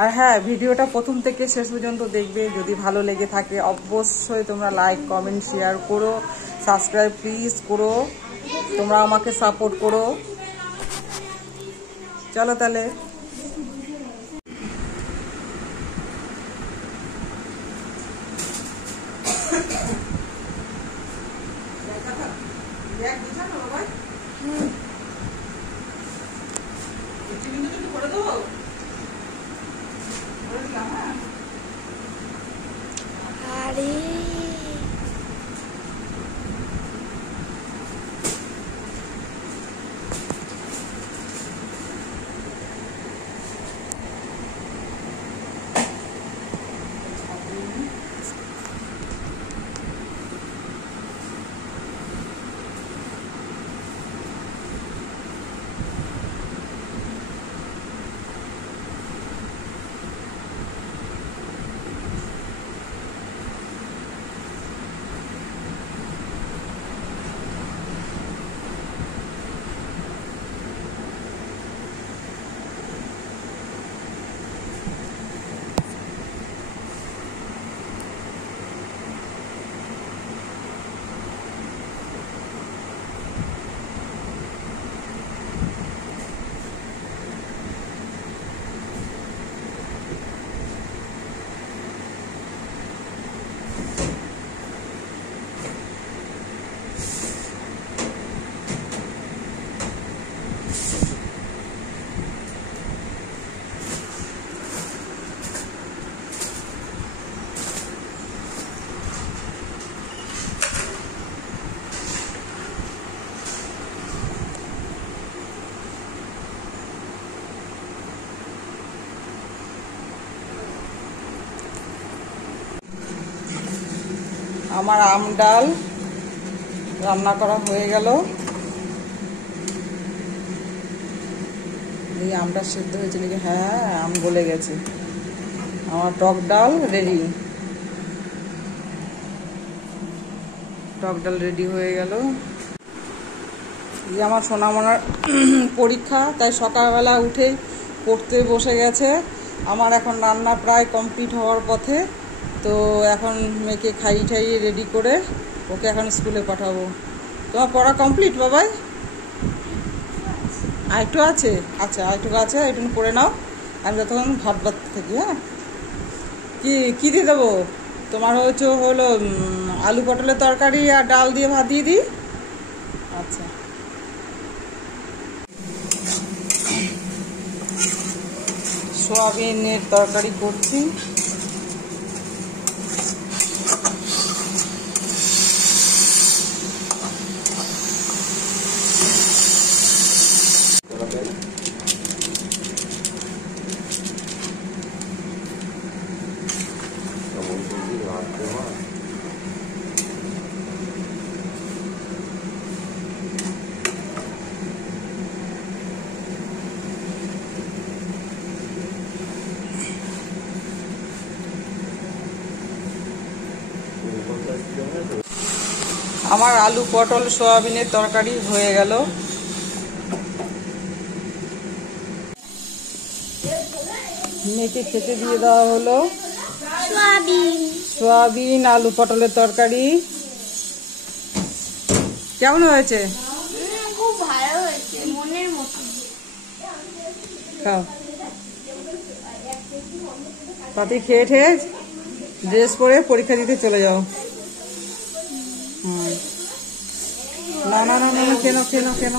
আর হ্যাঁ, ভিডিওটা প্রথম থেকে শেষ পর্যন্ত দেখবে। যদি ভালো লেগে থাকে অবশ্যই তোমরা লাইক, কমেন্ট, শেয়ার করো, সাবস্ক্রাইব প্লিজ করো, তোমরা আমাকে সাপোর্ট করো। চলো তাহলে। আমার আম ডাল রান্না করা হয়ে গেল। এই আমটা সিদ্ধ হয়েছে নাকি? হ্যাঁ, আম গলে গেছে। আমার টক ডাল রেডি। টক ডাল রেডি হয়ে গেল। এই আমার সোনামনার পরীক্ষা, তাই সকালবেলা উঠে পড়তে বসে গেছে। আমার এখন রান্না প্রায় কমপ্লিট হওয়ার পথে। তো এখন মেয়েকে খাইয়ে রেডি করে ওকে এখন স্কুলে পাঠাবো। তোমার পড়া কমপ্লিট বাবাই? আরেকটু আছে? আচ্ছা, আরেকটু আছে, একটু পড়ে নাও। আমি যতক্ষণ ভাত থাকি। হ্যাঁ, কি দিয়ে দেবো? তোমার হলো আলু পটলের তরকারি আর ডাল দিয়ে ভাত দিয়ে দিই। আচ্ছা, সোয়াবিনের তরকারি করছি। আমার আলু পটল সোয়াবিনের তরকারি হয়ে গেল। মেয়েকে খেতে দিয়ে দেওয়া হলো সোয়াবিন আলু পটলের তরকারি। কেমন হয়েছে? খুব ভালো হয়েছে, মনের মতো। খাও। পাতি খেয়ে ড্রেস পরে পরীক্ষা দিতে চলে যাও। না, কেন